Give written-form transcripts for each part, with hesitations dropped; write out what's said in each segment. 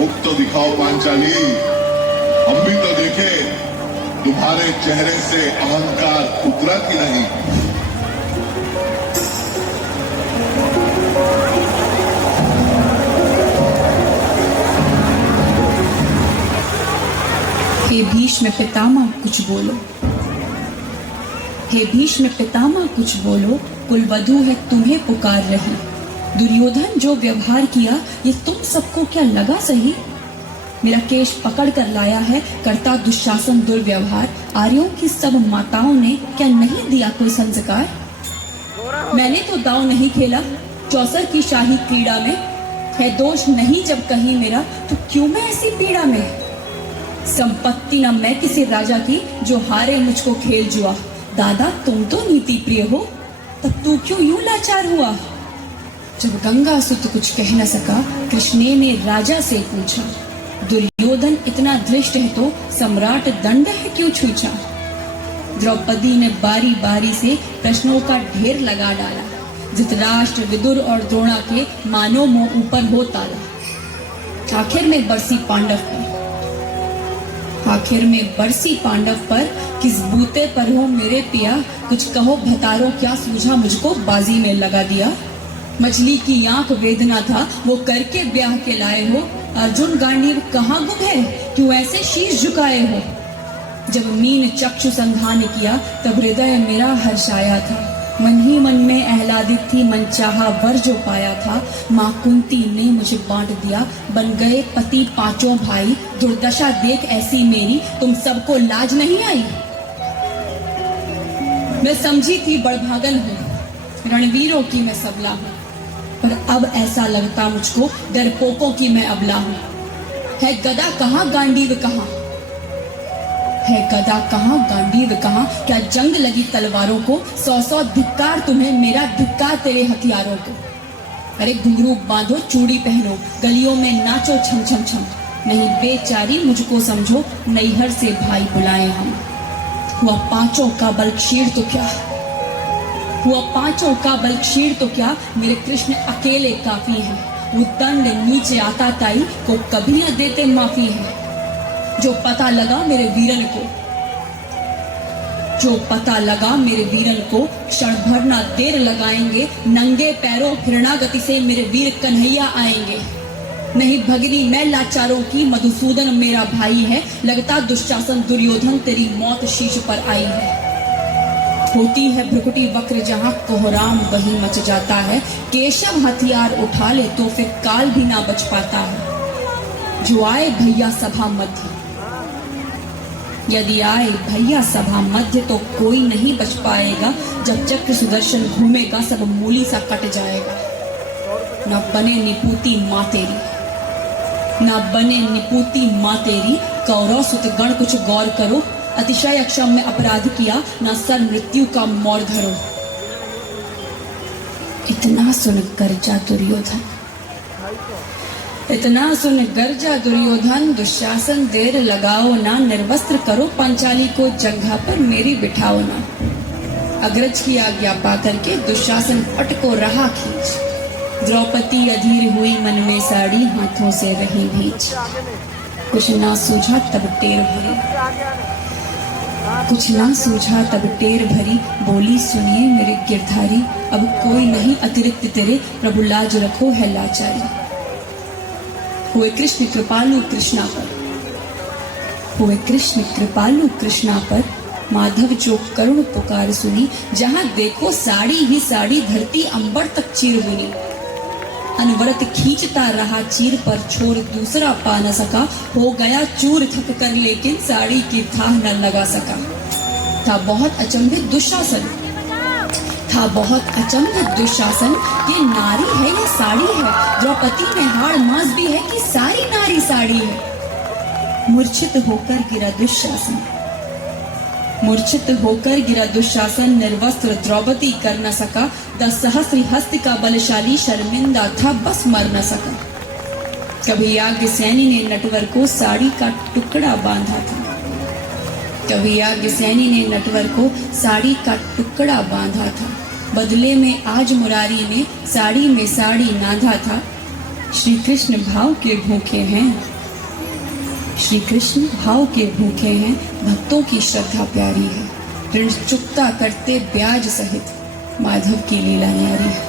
मुख तो दिखाओ पांचाली, हम भी तो देखे तुम्हारे चेहरे से अहंकार उतरा कि नहीं। हे भीष्म पितामह कुछ बोलो, हे भीष्म पितामह कुछ बोलो, कुलवधू है तुम्हें पुकार रही। दुर्योधन जो व्यवहार किया ये तुम सबको क्या लगा सही। मेरा केश पकड़ कर लाया है करता दुशासन दुर्व्यवहार। आर्यों की सब माताओं ने क्या नहीं दिया कोई संस्कार। मैंने तो दांव नहीं खेला चौसर की शाही क्रीड़ा में। है दोष नहीं जब कहीं मेरा तो क्यों मैं ऐसी पीड़ा में। संपत्ति न मैं किसी राजा की जो हारे मुझको खेल जुआ। दादा तुम तो नीति प्रिय हो तब तू क्यों यूं लाचार हुआ। जब गंगासुत कुछ कह न सका कृष्णे ने राजा से पूछा। दुर्योधन इतना धृष्ट है तो सम्राट दंड है क्यों छूछा। द्रौपदी ने बारी बारी से प्रश्नों का ढेर लगा डाला। धृतराष्ट्र विदुर और द्रोणा के मानो मुंह ऊपर हो ताला। आखिर में बरसी पांडव पर किस बूते पर हो मेरे पिया। कुछ कहो भतारो क्या सूझा मुझको बाजी में लगा दिया। मछली की आंख वेदना था वो करके ब्याह के लाए हो। अर्जुन गांडीव कहाँ गुम है क्यों ऐसे शीश झुकाए हो। जब मीन चक्षु संधान किया तब हृदय मेरा हर्षाया था। मन ही मन में आह्लादित थी मन चाहा वर जो पाया था। माँ कुंती ने मुझे बांट दिया बन गए पति पांचों भाई। दुर्दशा देख ऐसी मेरी तुम सबको लाज नहीं आई। मैं समझी थी बड़भागन हूँ रणवीरों की मैं सबला हूँ। पर अब ऐसा लगता मुझको डरपोकों की मैं अबला हूँ। है गदा कहाँ गांडीव कहाँ, है गदा कहाँ गांडीव कहाँ। क्या जंग लगी तलवारों को 100 धिक्कार तुम्हें मेरा धिक्कार तेरे हथियारों को। अरे घुंघरू बांधो चूड़ी पहनो गलियों में नाचो छम छम छम। नहीं बेचारी मुझको समझो नैहर से भाई बुलाए हम। हुआ पांचों का बल क्षीण तो क्या, हुआ पांचों का बल क्षीण तो क्या। मेरे कृष्ण अकेले काफी हैं। वो दंड नीचे आता ताई को कभी न देते माफी है। जो पता लगा मेरे वीरन को, जो पता लगा मेरे वीरन को क्षण भर ना देर लगाएंगे। नंगे पैरों फिरणागति से मेरे वीर कन्हैया आएंगे। नहीं भगनी मैं लाचारों की मधुसूदन मेरा भाई है। लगता दुशासन दुर्योधन तेरी मौत शीश पर आई है। होती है भ्रुकुटी वक्र जहां कोहराम वही मच जाता है। केशव हथियार उठा ले तो फिर काल भी ना बच पाता है। जो आए भैया सभा मध्य, यदि आए भैया सभा मध्य तो कोई नहीं बच पाएगा। जब चक्र सुदर्शन घूमेगा सब मूली सा कट जाएगा। ना बने निपूती माँ तेरी, ना बने निपूती माँ तेरी। कौरव सुत गण कुछ गौर करो। अतिशय अक्षम में अपराध किया ना सर मृत्यु का मोर धरो। इतना सुन गर्जा दुर्योधन, इतना सुन गर्जा दुर्योधन। दुशासन देर लगाओ ना निर्वस्त्र करो पांचाली को जंघा पर मेरी बिठाओ ना। अग्रज की आज्ञा पाकर के दुशासन पट को रहा खींच। द्रौपदी अधीर हुई मन में साड़ी हाथों से रही भींच। कुछ ना सूझा तब टेर भरी, कुछ ना सूझा तब टेर भरी। बोली सुनिए मेरे गिरधारी अब कोई नहीं अतिरिक्त तेरे। प्रभु लाज रखो है लाचारी। हुए कृष्ण कृपालु कृष्णा पर, हुए कृष्ण कृपालु कृष्णा पर। माधव जो करुण पुकार सुनी। जहां देखो साड़ी ही साड़ी धरती अंबर तक चीर बुनी। अनवरत खींचता रहा चीर पर छोर दूसरा पा न सका। हो गया चूर थक कर लेकिन साड़ी की थाह न लगा सका। था बहुत अचंभित दुशासन, था बहुत अचंभित दुशासन। ये नारी है या साड़ी है। द्रौपदी में हाड़ मांस भी है कि सारी नारी साड़ी है। मूर्छित होकर गिरा दुशासन, मूर्छित होकर गिरा दुशासन। निर्वस्त्र द्रौपदी कर न सका। 10 सहस्त्र हस्त का बलशाली शर्मिंदा था बस मर न सका। कभी याज्ञसेनी ने नटवर को साड़ी का टुकड़ा बांधा था। कभी याज्ञसेनी ने नटवर को साड़ी का टुकड़ा बांधा था। बदले में आज मुरारी ने साड़ी में साड़ी नाधा था। श्री कृष्ण भाव के भूखे हैं। श्री कृष्ण भाव के भूखे हैं, भक्तों की श्रद्धा प्यारी है। ऋण चुकता करते ब्याज सहित माधव की लीला न्यारी है।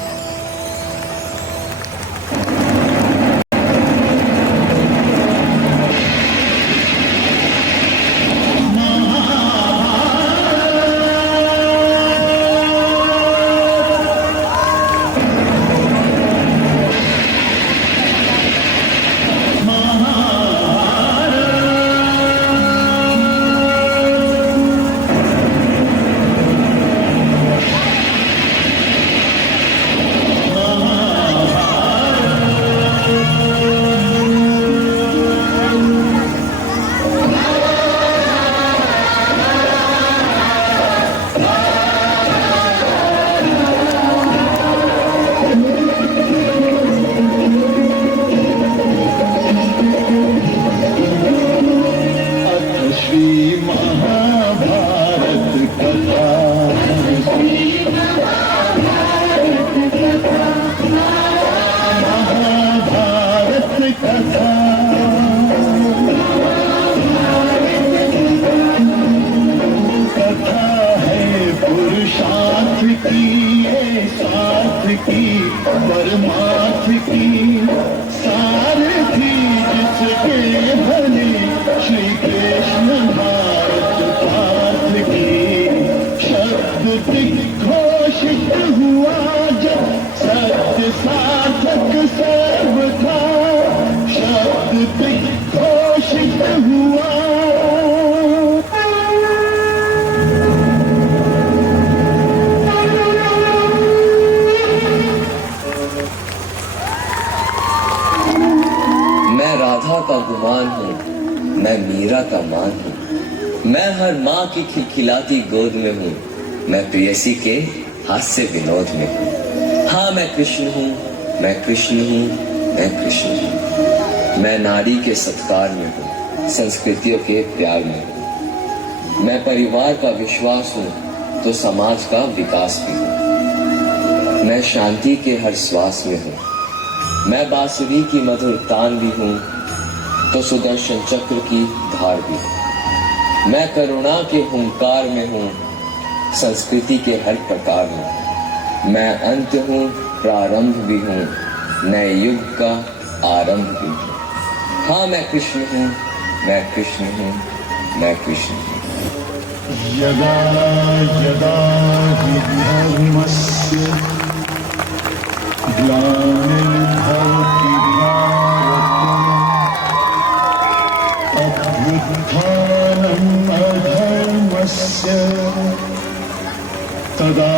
परमार्थ की सारथी जिसके भले श्री कृष्ण भारत पार्थ की शब्द दिग्घोषित हुआ जब सत्य साधक सर्व था शब्द दिग्घोषित हुआ का गुमान हूँ, मैं मीरा का मान हूँ, मैं हर माँ की खिलखिलाती गोद में हूँ, मैं प्रेयसी के हास्य विनोद में हूँ। हाँ मैं कृष्ण हूँ, मैं कृष्ण हूँ, मैं कृष्ण हूँ। मैं नारी के सत्कार में हूँ, संस्कृतियों के प्यार में हूँ। मैं परिवार का विश्वास हूँ तो समाज का विकास भी हूँ। मैं शांति के हर श्वास में हूँ, मैं बांसुरी की मधुर तान भी हूँ तो सुदर्शन चक्र की धार भी। मैं करुणा के हुंकार में हूँ, संस्कृति के हर प्रकार में। मैं अंत हूँ, प्रारंभ भी हूँ, नए युग का आरंभ भी हूँ। हाँ मैं कृष्ण हूँ, मैं कृष्ण हूँ, मैं कृष्ण हूँ। यदा यदा हि धर्मस्य ग्लानिर्भवति अभ्युत्थानम् अधर्मस्य तदा